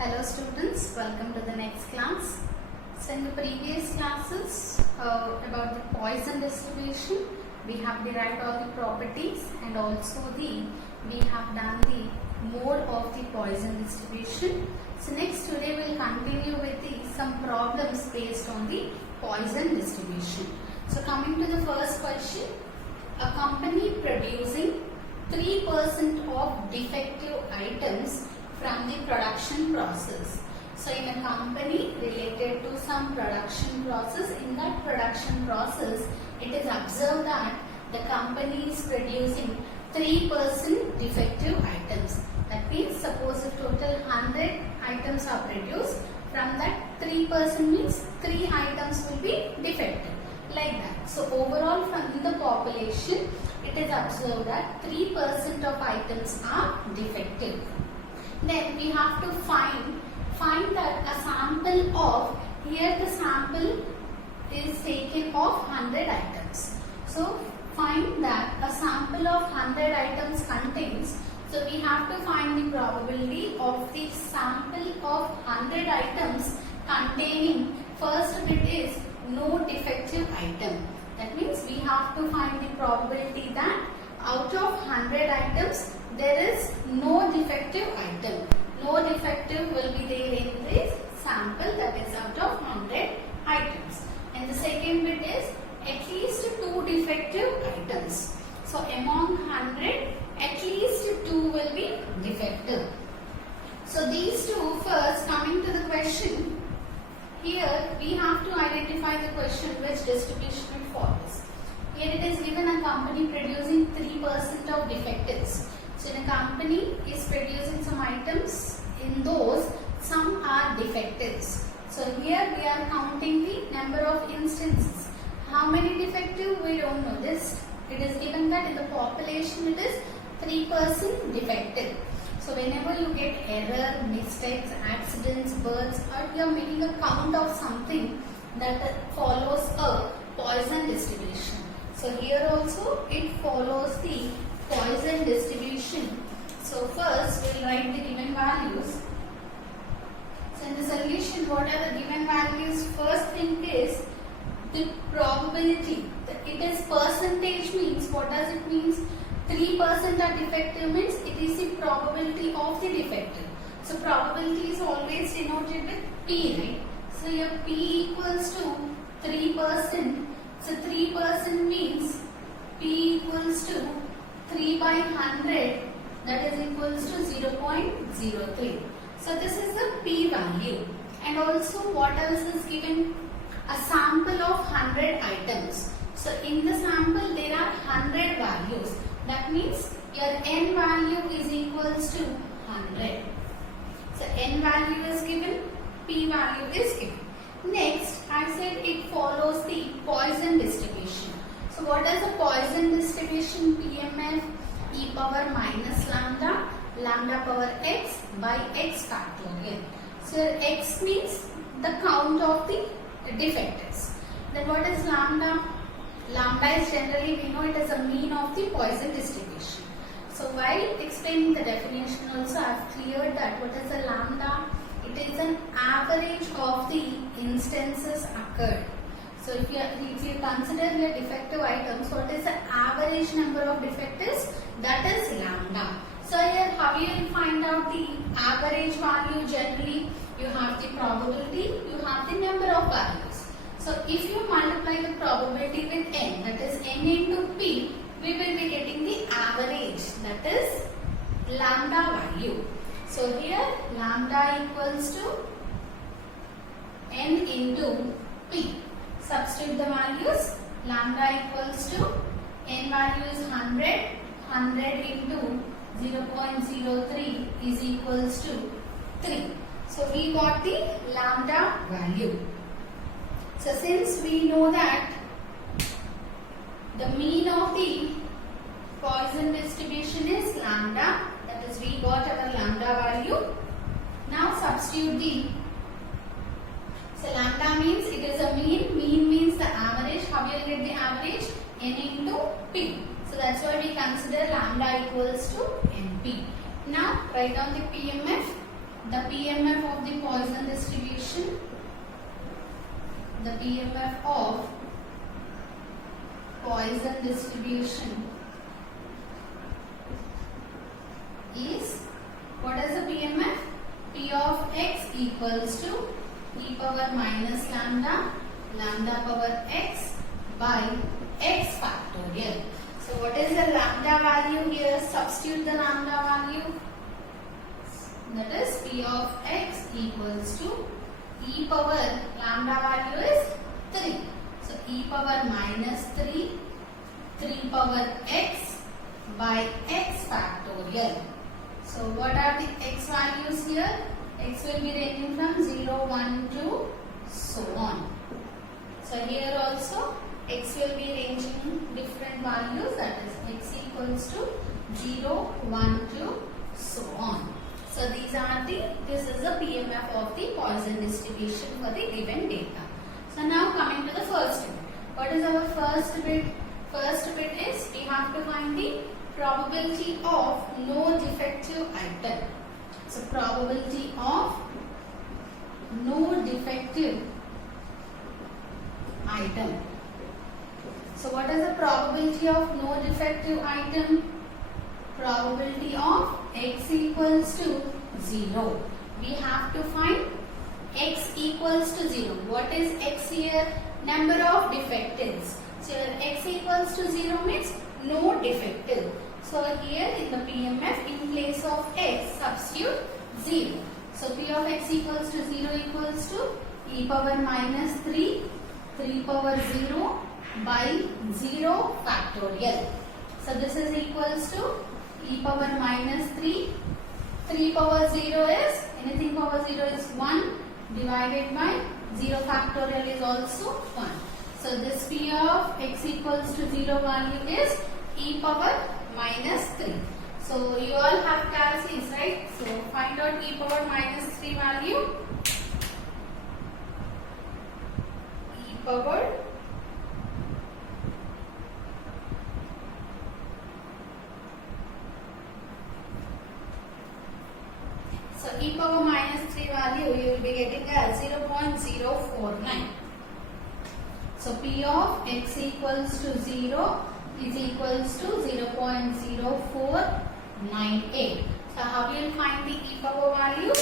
Hello students, welcome to the next class. So in the previous classes about the Poisson distribution, we have derived all the properties and also we have done the mode of the Poisson distribution. So next today we will continue with some problems based on the Poisson distribution. So coming to the first question, a company producing 3% of defective items from the production process. So in a company related to some production process, in that production process, it is observed that the company is producing 3% defective items. That means suppose if total 100 items are produced, from that 3% means 3 items will be defective. Like that. So overall from the population, it is observed that 3% of items are defective. Then we have to find that a sample of, here the sample is taken of 100 items. So find that a sample of 100 items contains, so we have to find the probability of the sample of 100 items containing, first bit is no defective item. That means we have to find the probability that out of 100 items there is no defective item. No defective will be there in this sample, that is out of 100 items. And the second bit is at least 2 defective items. So among 100, at least 2 will be defective. So these two, first coming to the question, here we have to identify the question which distribution it follows. Here it is given a company producing 3% of defectives. So in a company is producing some items, in those some are defectives. So here we are counting the number of instances. How many defective? We don't know this. It is given that in the population it is 3% defective. So whenever you get error, mistakes, accidents, births, or you are making a count of something, that follows a Poisson distribution. So here also it follows the Poisson distribution. So first we will write the given values. So in the solution, what are the given values? First thing is the probability. It is percentage means, what does it means? 3% are defective means it is the probability of the defective. So probability is always denoted with P, right? So your P equals to 3%. So 3% means P equals to 3 by 100, that is equals to 0.03. So this is the P value. And also what else is given? A sample of 100 items. So in the sample there are 100 values. That means your N value is equals to 100. So N value is given, P value is given. Next, I said it follows the Poisson distribution. So what is the Poisson distribution? PMF e power minus lambda, lambda power x by x factorial. So x means the count of the defectives. Then what is lambda? Lambda is generally, we know it as a mean of the Poisson distribution. So while explaining the definition also, I have cleared that what is a lambda? It is an average of the instances occurred. So if you consider the defective items, what is the average number of defectives? That is lambda. So here how you will find out the average value? Generally you have the probability, you have the number of values. So if you multiply the probability with n, that is n into p, we will be getting the average, that is lambda value. So here lambda equals to n into p. Substitute the values. Lambda equals to n value is 100. 100 into 0.03 is equals to 3. So we got the lambda value. So since we know that the mean of the Poisson distribution is lambda, that is we got our lambda value. Now substitute the, so lambda means it is a mean means the average. How you will get the average? N into P. So that's why we consider lambda equals to NP. Now write down the PMF. the PMF of the Poisson distribution, the PMF of Poisson distribution is, what is the PMF? P of x equals to e power minus lambda, lambda power x by x factorial. So what is the lambda value here? Substitute the lambda value. That is P of x equals to e power, lambda value is 3. So e power minus 3, 3 power x by x factorial. So what are the x values here? X will be ranging from 0, 1 to so on. So here also x will be ranging different values, that is x equals to 0, 1 to so on. So this is the PMF of the Poisson distribution for the given data. So now coming to the first bit. What is our first bit? First bit is we have to find the probability of no defective item. So probability of no defective item. So what is the probability of no defective item? Probability of x equals to 0. We have to find x equals to 0. What is x here? Number of defectives. So x equals to 0 means no defective. So here in the PMF, in place of x, substitute 0. So P of x equals to 0 equals to e power minus 3, 3 power 0 by 0 factorial. So this is equals to e power minus 3. 3 power 0 is, anything power 0 is 1 divided by 0 factorial is also 1. So this P of x equals to 0 value is e power minus 3. So you all have calculus, right? So find out e power minus 3 value. E power e power minus 3 value you will be getting as 0.049. So P of x equals to 0 is equals to 0.0498. So how you will find the e power value?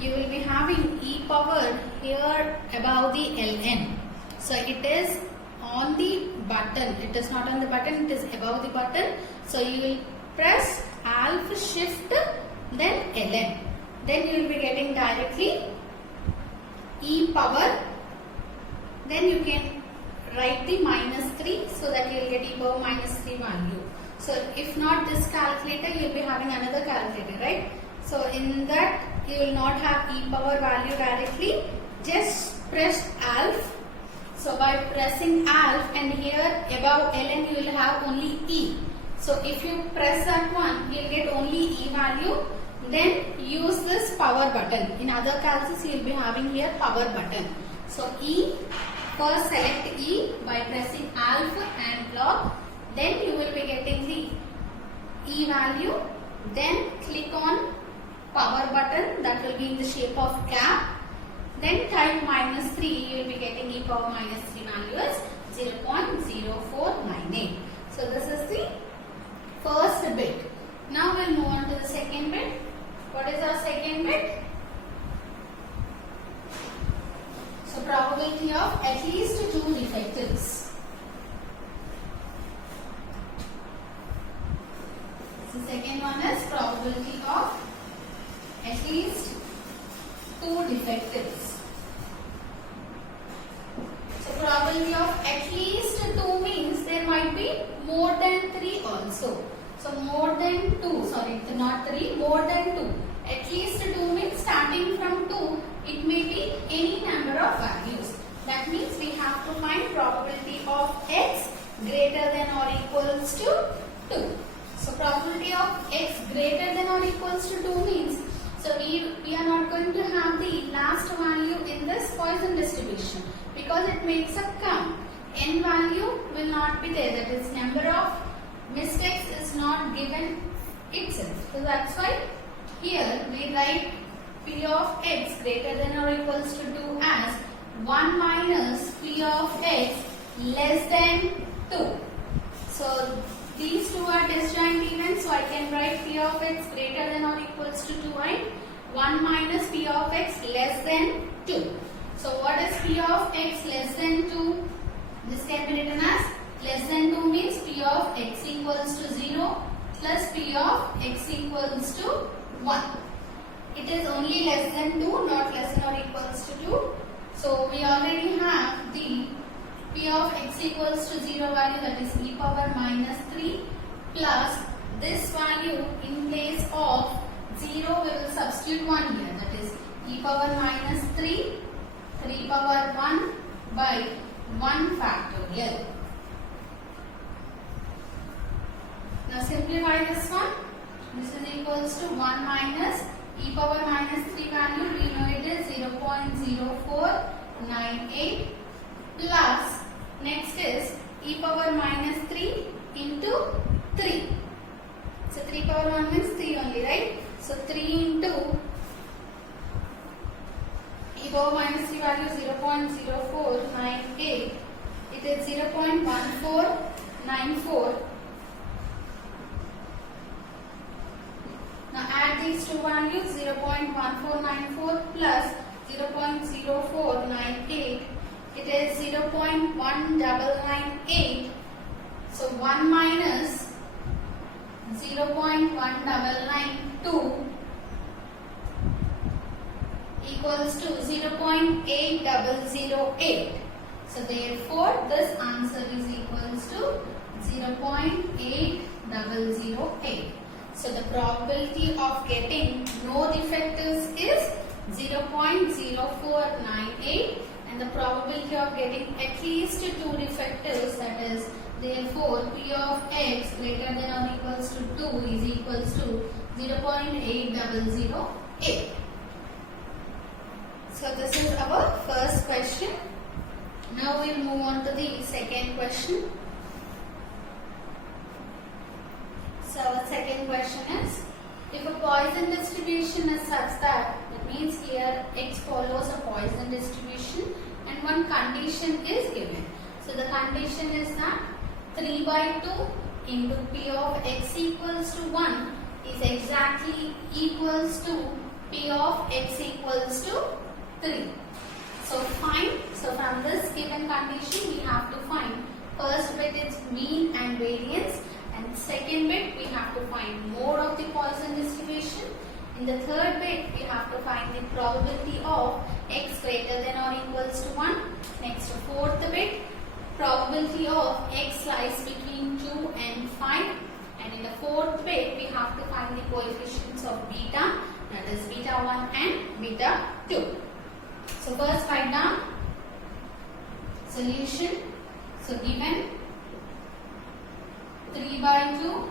You will be having e power here above the ln. So it is on the button. It is not on the button, it is above the button. So you will press Alt Shift then ln. Then you will be getting directly e power. Then you can write the minus 3 so that you will get e power minus 3 value. So if not this calculator, you will be having another calculator, right? So in that you will not have e power value directly. Just press Alt. So by pressing Alt and here above ln you will have only e. So if you press that one, you will get only e value. Then use this power button. In other calculus you will be having here power button. So E, first select E by pressing Alt and lock. Then you will be getting the E value. Then click on power button, that will be in the shape of cap. Then type minus 3, you will be getting e power minus 3 value as 0.0498. So this is the first bit. Now we will move on to the second bit. What is our second bit? So probability of at least 2 defectives. So second one is probability of at least 2 defectives. So probability of at least 2 means there might be more than 3 also. So more than 2, sorry, not 3, more than 2. At least 2 means starting from 2, it may be any number of values. That means we have to find probability of x greater than or equals to 2. So probability of x greater than or equals to 2 means, so we are not going to have the last value in this Poisson distribution because it makes a count. N value will not be there, that is number of mistakes is not given itself. So that's why here we write P of x greater than or equals to 2 as 1 minus P of x less than 2. So these two are disjoint events, so I can write P of x greater than or equals to 2 and 1 minus P of x less than 2. So what is P of x less than 2? This can be written as less than 2 means P of x equals to 0 plus P of x equals to 1. It is only less than 2, not less than or equals to 2. So we already have the P of x equals to 0 value, that is e power minus 3, plus this value in place of 0 we will substitute 1 here, that is e power minus 3, 3 power 1 by 1 factorial. Now simplify this one. This is equals to 1 minus e power minus 3 value, we know it is 0.0498 plus next is e power minus 3 into 3. So 3 power 1 means 3 only, right? So 3 into e power minus 3 value 0.0498. It is 0.1494. Now add these two values, 0.1494 plus 0.0498. It is 0.1998. So 1 minus 0.1992 equals to 0.8008. So therefore this answer is equals to 0.8008. So the probability of getting no defectives is 0.0498 and the probability of getting at least 2 defectives, that is therefore P of x greater than or equals to 2 is equals to 0.8008. So this is our first question. Now we will move on to the second question. So our second question is, if a Poisson distribution is such that, means here x follows a Poisson distribution and one condition is given. So the condition is that 3 by 2 into P of x equals to 1 is exactly equals to P of x equals to 3. So find, so from this given condition we have to find first bit its mean and variance, and second bit we have to find mode of the Poisson distribution. In the third bit we have to find the probability of x greater than or equals to 1. Next fourth bit, probability of x lies between 2 and 5. And in the fourth bit we have to find the coefficients of beta, that is beta 1 and beta 2. So first write down solution. So given 3 by 2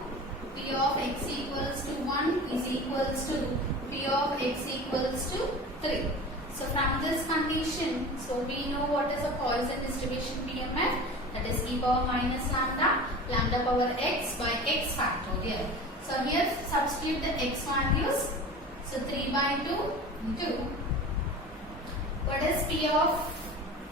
P of x equals to 1 is equals to P of x equals to 3. So from this condition, so we know what is a Poisson distribution PMF, that is e power minus lambda, lambda power x by x factorial. So here substitute the x values. So 3 by 2 into, what is P of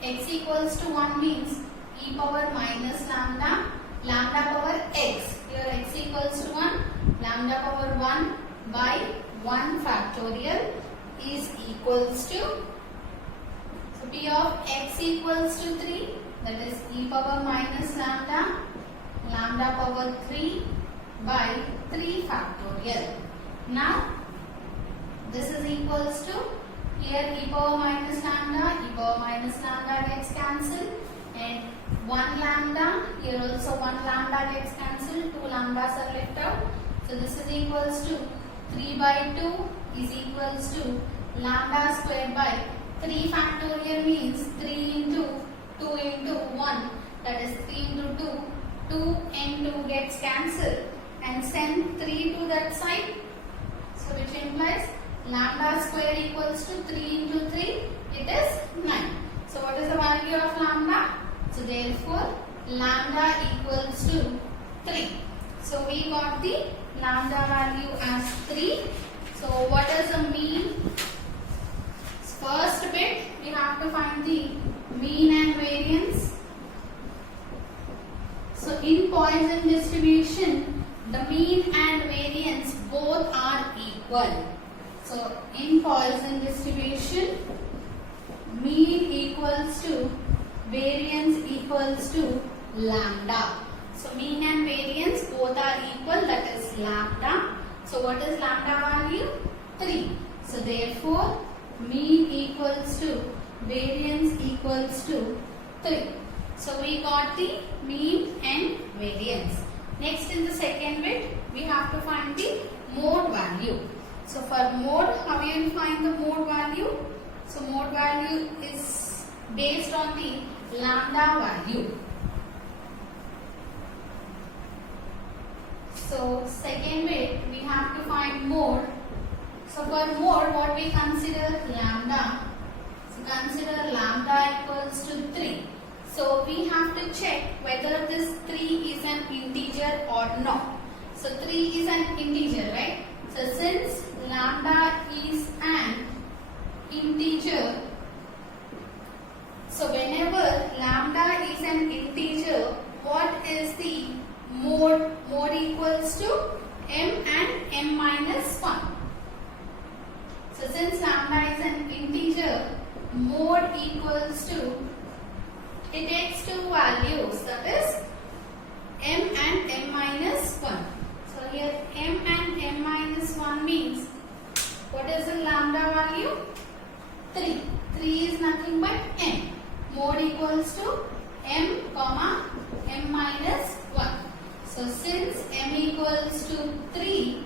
x equals to 1 means e power minus lambda, lambda power x. Here x equals to 1, lambda power 1 by 1 factorial is equals to, so P of x equals to 3, that is e power minus lambda, lambda power 3 by 3 factorial. Now this is equals to, here e power minus lambda gets cancelled, and 1 lambda, here also 1 lambda gets cancelled, 2 lambdas are left out. So this is equals to 3 by 2 is equals to lambda square by 3 factorial means 3 into 2 into 1, that is 3 into 2, 2 and 2 gets cancelled, and send 3 to that side. So which implies lambda square equals to 3 into 3, it is 9. So what is the value of lambda? So therefore lambda equals to 3. So we got the lambda value as 3. So what is the mean have to find the mean and variance. So in Poisson distribution, the mean and variance both are equal. So in Poisson distribution, mean equals to variance equals to lambda. So mean and variance both are equal, that is lambda. So what is lambda value? 3. So therefore mean equals to variance equals to 3. So we got the mean and variance. Next, in the second bit, we have to find the mode value. So for mode, how you will find the mode value? So mode value is based on the lambda value. So second bit, we have to find mode. So for mode, what we consider? Lambda. So consider lambda equals to 3. So we have to check whether this 3 is an integer or not. So 3 is an integer, right? So since lambda is an integer, so whenever lambda is an integer, what is the mode? Mode equals to m and m minus 1. So since lambda is an integer, mode equals to, it takes two values, that is m and m minus 1. So here m and m minus 1 means, what is the lambda value? 3. 3 is nothing but m. Mode equals to m comma m minus 1. So since m equals to 3,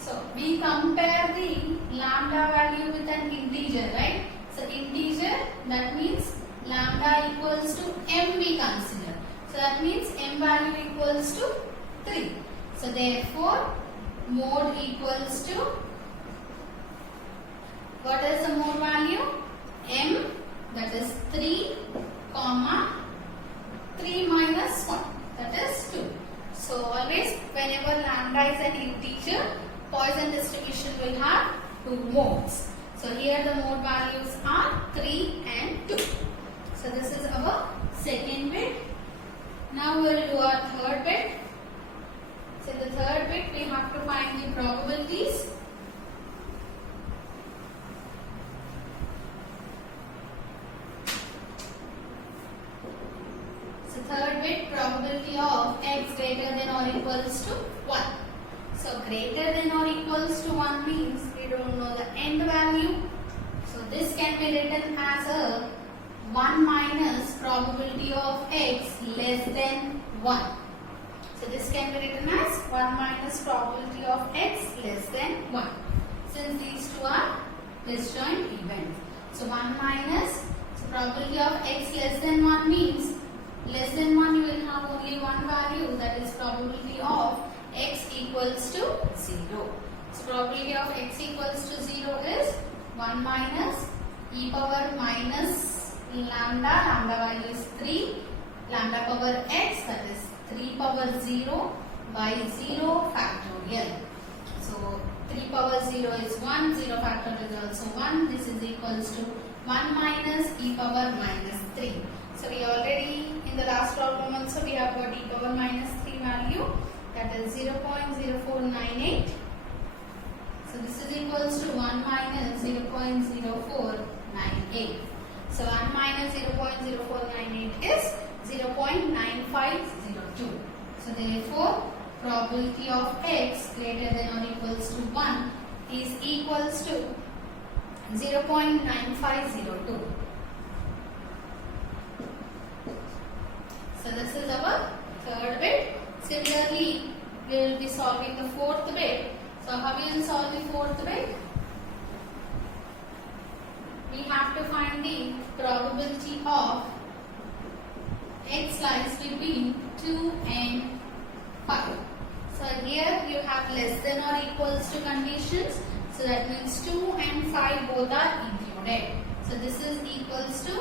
so we compare the lambda value with an integer, right? So integer, that means lambda equals to m we consider. So that means m value equals to 3. So therefore mode equals to, what is the mode value? M, that is 3 comma 3 minus 1, that is 2. So always whenever lambda is an integer, Poisson distribution will have two modes. So here the mode values are 3 and 2. So this is our second bit. Now we will do our third bit. So in the third bit we have to find the probabilities. So third bit, probability of x greater than or equals to 1. So greater than or equals to 1 means we don't know the end value. So this can be written as a 1 minus probability of x less than 1. So this can be written as 1 minus probability of x less than 1. Since these two are disjoint events. So 1 minus, so probability of x less than 1 means less than 1 you will have only one value, that is probability of x equals to 0. So probability of x equals to 0 is 1 minus e power minus lambda, lambda value is 3, lambda power x, that is 3 power 0 by 0 factorial. So 3 power 0 is 1, 0 factorial is also 1, this is equals to 1 minus e power minus 3. So we already in the last problem also we have got e power minus 3 value, that is 0.0498. So this is equals to 1 minus 0.0498. So 1 minus 0.0498 is 0.9502. So therefore probability of x greater than or equals to 1 is equals to 0.9502. So this is our third bit. Similarly, we will be solving the fourth bit. So how we will solve the fourth bit? We have to find the probability of x lies between 2 and 5. So here you have less than or equals to conditions. So that means 2 and 5 both are included. So this is equals to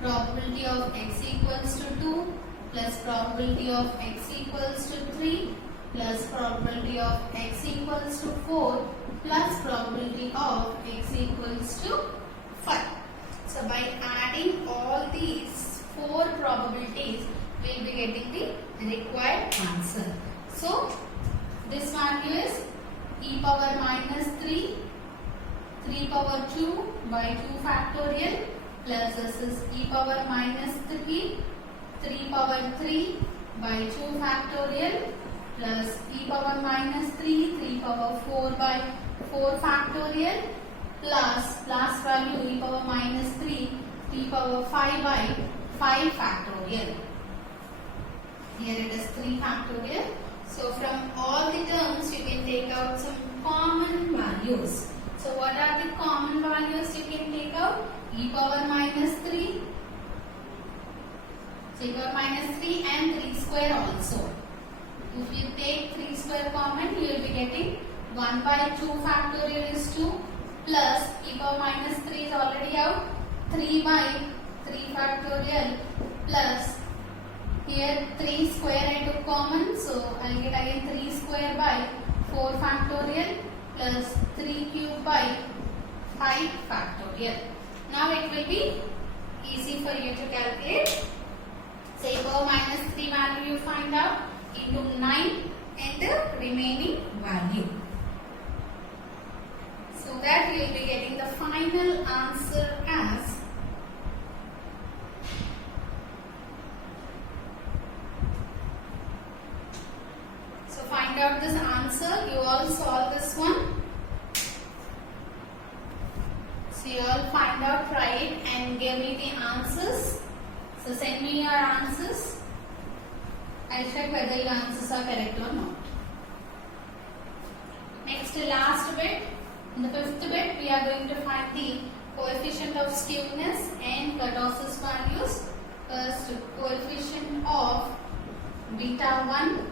probability of x equals to 2 plus probability of x equals to 3 plus probability of x equals to 4 plus probability of x equals to 5. So by adding we will be getting the required answer. So this value is e power minus 3 power 2 by 2 factorial plus this is e power minus 3 power 3 by 2 factorial plus e power minus 3 power 4 by 4 factorial plus last value e power minus 3 power 5 by 5 factorial. Here it is 3 factorial. So from all the terms you can take out some common values. So what are the common values you can take out? E power minus 3. So e power minus 3 and 3 square also. If you take 3 square common, you will be getting 1 by 2 factorial is 2 plus e power minus 3 is already out. 3 by 3 factorial plus here 3 square I took common, so I will get again 3 square by 4 factorial plus 3 cube by 5 factorial. Now it will be easy for you to calculate. So e power minus 3 value you find out into 9 and the remaining value. So that you will be getting the final answer as find out this answer. You all solve this one. So you all find out, try it and give me the answers. So send me your answers. I'll check whether your answers are correct or not. Next to last bit. In the fifth bit we are going to find the coefficient of skewness and kurtosis values. First coefficient of beta 1.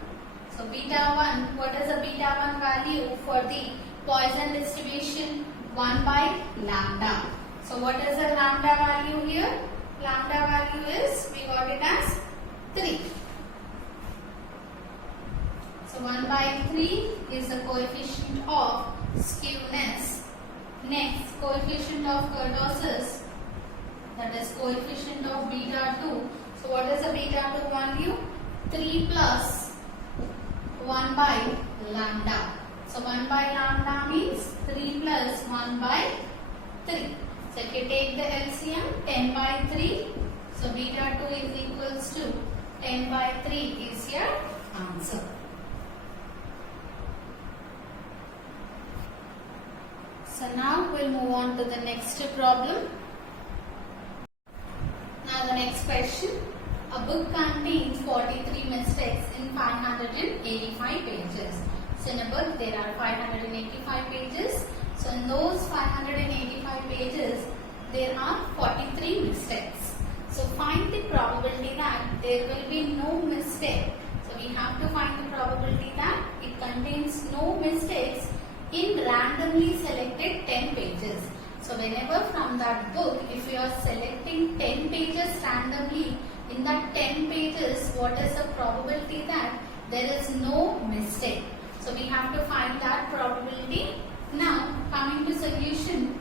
So beta 1, what is the beta 1 value for the Poisson distribution? 1 by lambda. So what is the lambda value here? Lambda value is, we got it as 3. So 1 by 3 is the coefficient of skewness. Next, coefficient of kurtosis, that is coefficient of beta 2. So what is the beta 2 value? 3 plus 1 by lambda. So 1 by lambda means 3 plus 1 by 3. So if you take the LCM, 10 by 3. So beta 2 is equals to 10 by 3 is your answer. So now we'll move on to the next problem. Now the next question. A book contains 43 mistakes in 585 pages. So in a book there are 585 pages. So in those 585 pages there are 43 mistakes. So find the probability that there will be no mistake. So we have to find the probability that it contains no mistakes in randomly selected 10 pages. So whenever from that book, if you are selecting 10 pages randomly, in that 10 pages, what is the probability that there is no mistake? So we have to find that probability. Now coming to solution.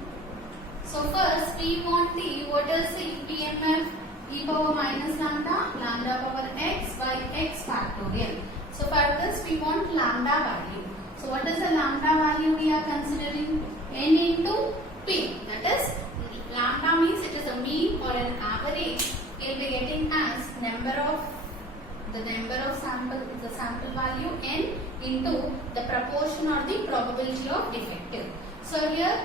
So first we want the, what is the PMF? E power minus lambda, lambda power x by x factorial. So for this we want lambda value. So what is the lambda value we are considering? N into P. That is, lambda means it is a mean or an average. We will be getting as the number of sample value n into the proportion or the probability of defective. So here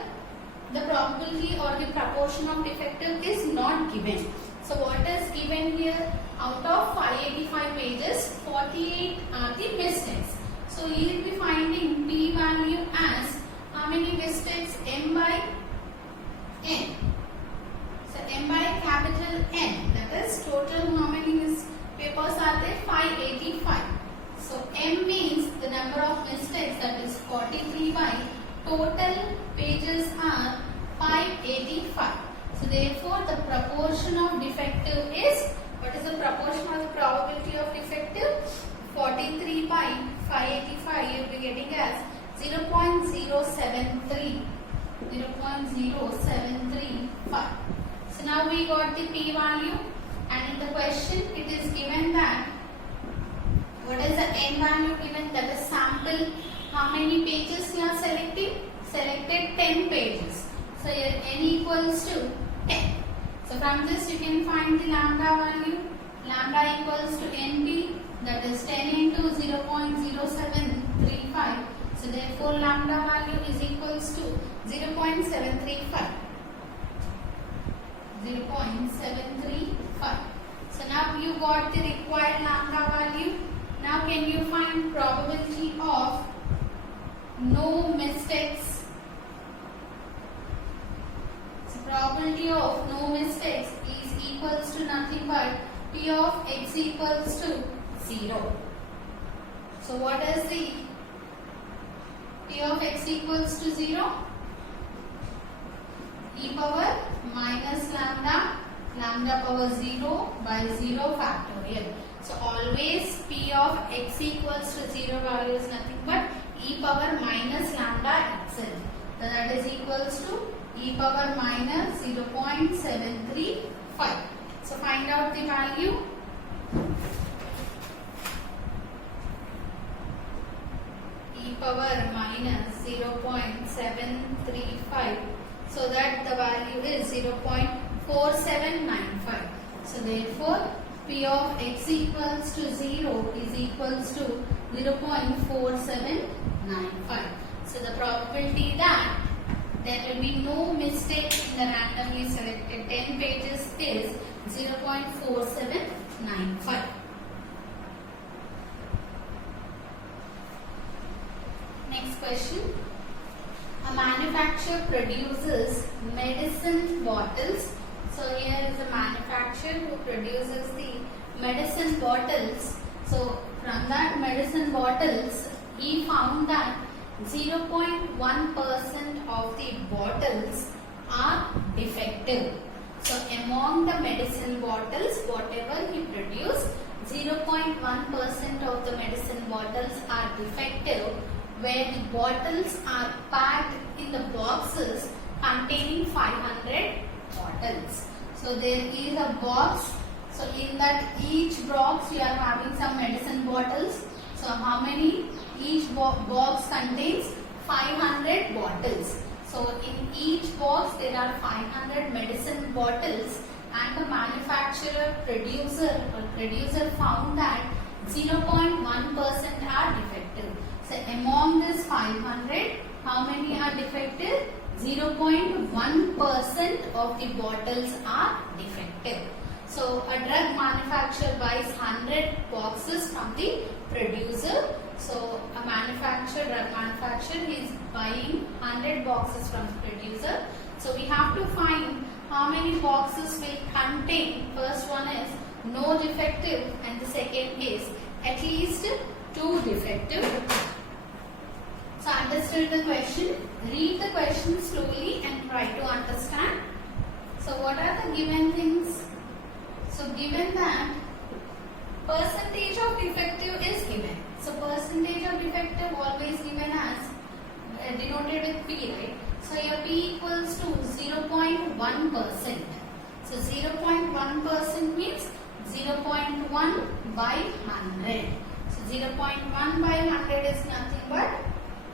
the probability or the proportion of defective is not given. So what is given here? Out of 585 pages, 48 are the mistakes. So you will be finding P value as how many mistakes? M by N. So M by capital N. That is total how many papers are there? 585. So M means the number of mistakes, that is 43 by total pages are 585. So therefore the proportion of defective is, what is the proportion or the probability of defective? 43 by 585 you will be getting as 0.073. 0.0735. So now we got the P value And in the question it is given that what is the n value given, that is sample. How many pages you are selecting? Selected 10 pages. So your n equals to 10. So from this you can find the lambda value. Lambda equals to np, that is 10 into 0.0735. So therefore lambda value is equals to 0.735. 0.735. So now you got the required lambda value. Now can you find probability of no mistakes? So probability of no mistakes is equals to nothing but P of x equals to 0. So what is the P of x equals to 0? E power minus lambda, lambda power 0 by 0 factorial. So always P of x equals to 0 value is nothing but e power minus lambda itself. So that is equals to e power minus 0.735. So find out the value. E power minus 0.735. So that the value is 0.4795. So therefore P of x equals to 0 is equals to 0.4795. So the probability that there will be no mistake in the randomly selected 10 pages is 0.4795. Next question. A manufacturer produces medicine bottles. So here is a manufacturer who produces the medicine bottles. So from that medicine bottles, he found that 0.1% of the bottles are defective. So among the medicine bottles, whatever he produced, 0.1% of the medicine bottles are defective, where the bottles are packed in the boxes containing 500 bottles. So there is a box. So in that each box you are having some medicine bottles. So how many? Each box contains 500 bottles. So in each box there are 500 medicine bottles, and the manufacturer producer found that 0.1% are defective. So among this 500, how many are defective? 0.1% of the bottles are defective. So a drug manufacturer buys 100 boxes from the producer. So a drug manufacturer is buying 100 boxes from the producer. So we have to find how many boxes will contain. First one is no defective, and the second is at least 2 defective. So understood the question. Read the question slowly and try to understand. So what are the given things? So given that percentage of defective is given. So percentage of defective always given as denoted with P, right? So your P equals to 0.1%. So 0.1% means 0.1 by 100. So 0.1 by 100 is nothing but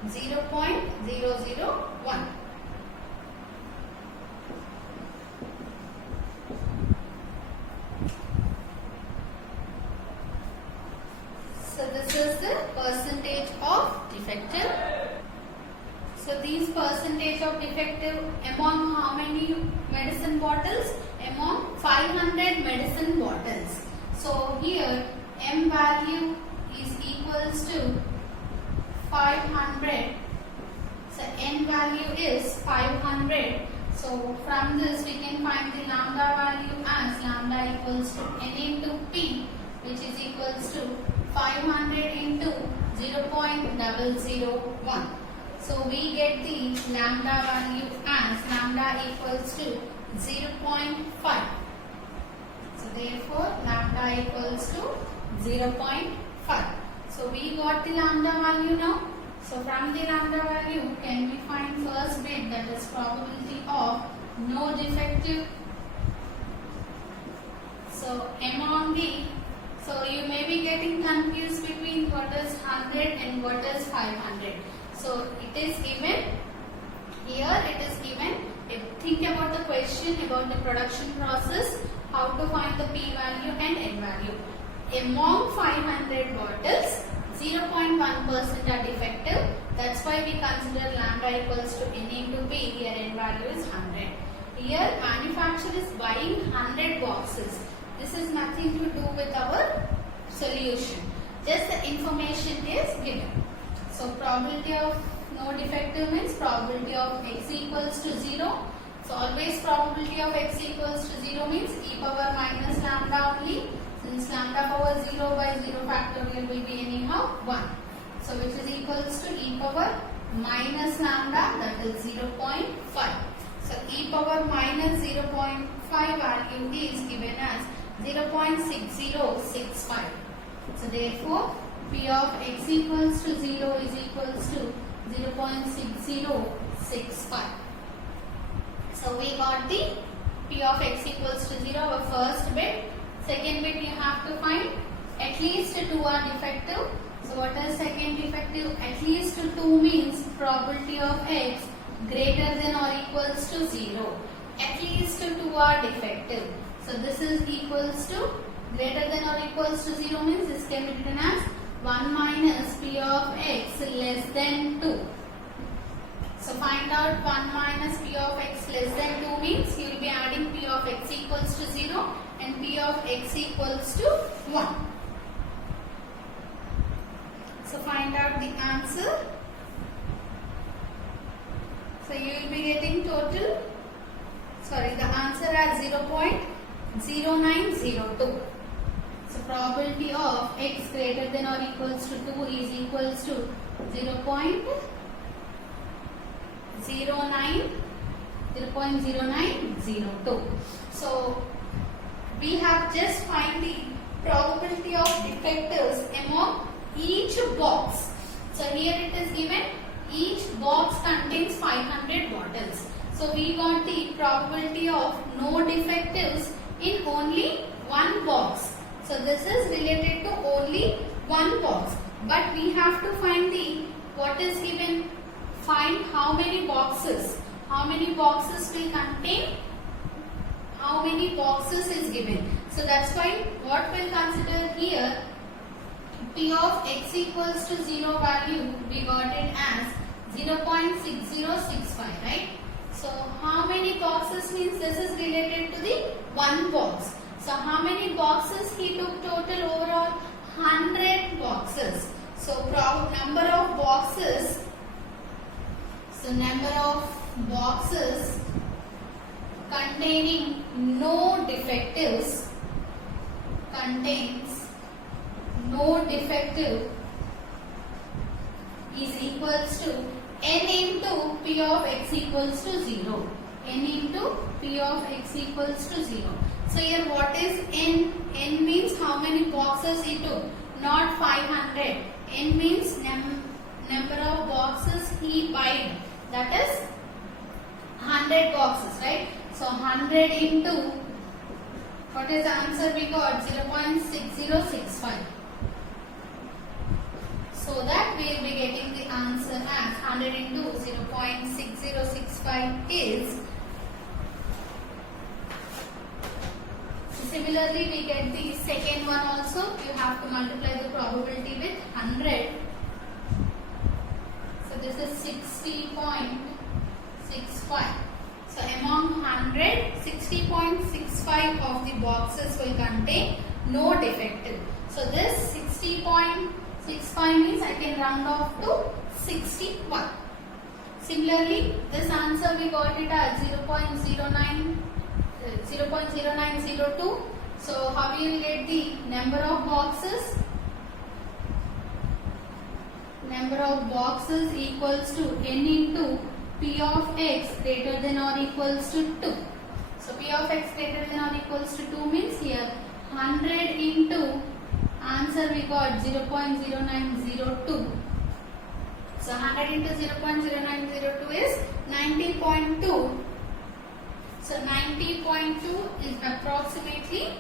0.001. So this is the percentage of defective. So these percentage of defective among how many medicine bottles? Among 500 medicine bottles. So here M value is equals to 500. So N value is 500. So from this we can find the lambda value as lambda equals to N into P, which is equals to 500 into 0.001. So we get the lambda value as lambda equals to 0.5. So therefore lambda equals to 0.5. So we got the lambda value now. So from the lambda value, can we find first bit, that is probability of no defective. So question about the production process, how to find the p value and n value. Among 500 bottles, 0.1% are defective. That's why we consider lambda equals to n into p. Here n value is 100. Here manufacturer is buying 100 boxes. This is nothing to do with our solution. Just the information is given. So probability of no defective means probability of x equals to 0. So always probability of x equals to 0 means e power minus lambda only. Since lambda power 0 by 0 factorial will be anyhow 1. So which is equals to e power minus lambda, that is 0.5. So e power minus 0.5 value is given as 0.6065. So therefore p of x equals to 0 is equals to 0.6065. So we got the p of x equals to 0, our first bit. Second bit you have to find at least 2 are defective. So what is second defective? At least 2 means probability of x greater than or equals to 0. At least 2 are defective. So this is equals to greater than or equals to 0 means this can be written as 1 minus p of x less than 2. So find out 1 minus p of x less than 2 means you will be adding p of x equals to 0 and p of x equals to 1. So find out the answer. So you will be getting total, the answer as 0.0902. So probability of x greater than or equals to 2 is equals to 0.0902. So we have just find the probability of defectives among each box. So here it is given each box contains 500 bottles. So we got the probability of no defectives in only one box. So this is related to only one box. But we have to find the what is given. Find how many boxes. How many boxes will contain. How many boxes is given. So that's why what we'll consider here. P of x equals to 0 value we got it as 0.6065, right? So how many boxes means this is related to the one box. So how many boxes he took total overall? 100 boxes. So number of boxes. So number of boxes containing no defectives contains no defective is equals to n into p of x equals to 0. N into p of x equals to 0. So here what is n? N means how many boxes he took, not 500. N means number of boxes he bought. That is 100 boxes, right? So 100 into, what is the answer we got? 0.6065. So that we will be getting the answer as 100 into 0.6065 is. Similarly, we get the second one also. You have to multiply the probability with 100. So this is 60.65. So among 100, 60.65 of the boxes will contain no defective. So this 60.65 means I can round off to 61. Similarly, this answer we got it as 0.0902. So how we will get the number of boxes? Number of boxes equals to n into p of x greater than or equals to 2. So p of x greater than or equals to 2 means here 100 into answer we got 0.0902. So 100 into 0.0902 is 90.2. So 90.2 is approximately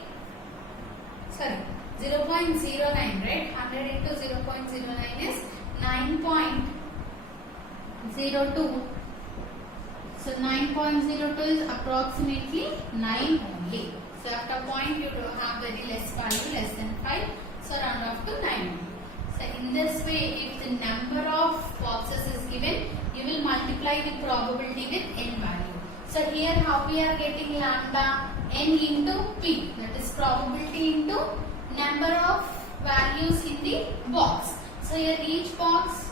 0.09, right? 100 into 0.09 is 9.02 So 9.02 is approximately 9 only. So after point you do have very less value, less than 5. So round off to 9 only. So in this way, if the number of boxes is given, you will multiply the probability with n value. So here how we are getting lambda n into p, that is probability into number of values in the box. So here each box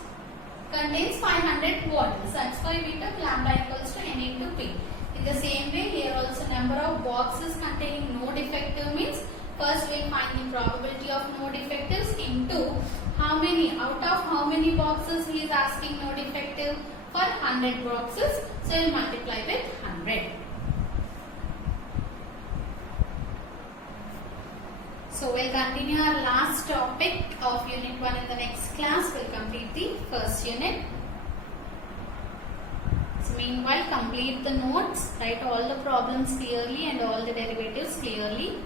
contains 500 bottles. That's why we took lambda equals to n into p. In the same way, here also number of boxes containing no defective means first we will find the probability of no defectives into how many, out of how many boxes he is asking no defective, for 100 boxes. So we will multiply with 100. So we'll continue our last topic of unit 1 in the next class. We'll complete the first unit. So meanwhile, complete the notes, write all the problems clearly and all the derivatives clearly.